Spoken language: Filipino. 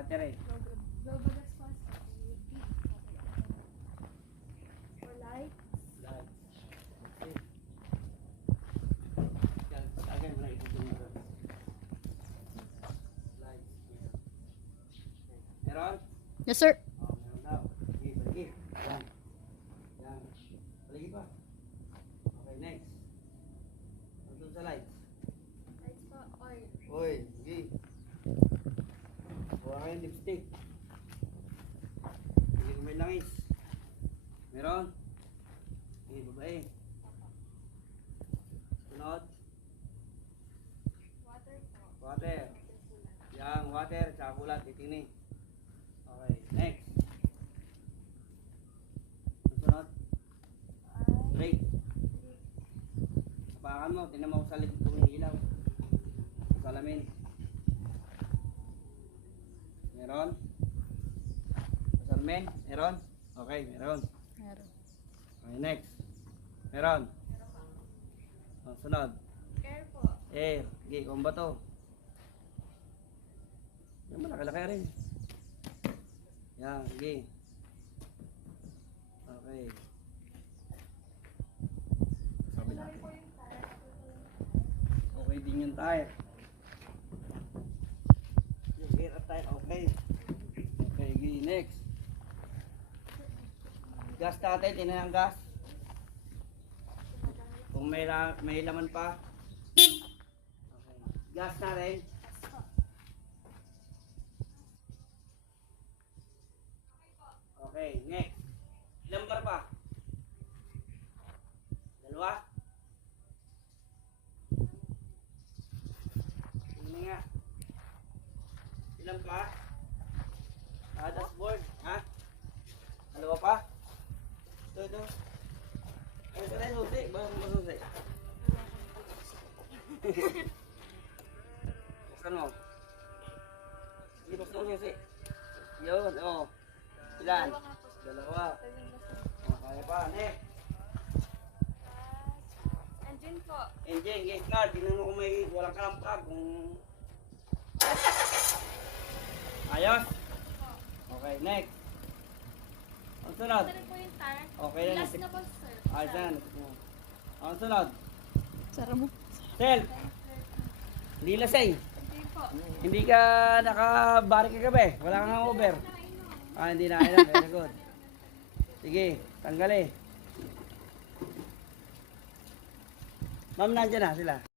Battery. Go bagas fast. For light. Lights. Okay. Yan, patagan mo na ito doon. Lights. Okay. Meron? Yes, sir. Oh, meron daw. Okay, paligid. Yan. Yan. Paligid pa. Okay, next. Doon sa lights. Lights po. Oil. Uy, sige. Kuha kayo yung lipstick. Hindi ko may langis. Meron? Sige, babae. Sunod. Water po. Water. Yang water, tsaka kulat, titingni. Okay, next. Sunod. Break. Kapakan mo, tinan mo sa likod kong ilaw. Salamin. Meron? Salamin? Meron? Okay, meron. Meron. Okay, next. Meron? Oh, sunod. Air po. Air. Okay, kung ba to? Yan, malaki-laki rin. Yan, sige. Okay. Sabi natin. Okay din yung tire. Yung air at tire, okay. Okay, sige, next. Gas natin, tinan ang gas. Kung may laman pa. Okay. Gas na rin. Okay, next. Ilang bar pa? Dalawa? Tingnan nga. Ilang pa? Dashboard, ha? Dalawa pa? Ito. Ay, ito rin, susi. Bakit mo susi? Buksan mo. Hindi, buksan mo susi. Yun, oh. Ilan? Dalawa. Oh, kaya pa. Next. Engine po. Engine, gate card. Tingnan mo kung may walang kalampag. Kung... Ayos? Okay, next. Ang sunod. Ito rin po yung tire. Okay na. Last na po, sir. Ayos na. Ang sunod. Sara mo. Self. Hindi lasing. Hindi po. Hindi ka nakabari kagabi. Wala kang over. Ah, hindi na. Very good. Sige, tanggalin. Ma'am, nandiyan na sila.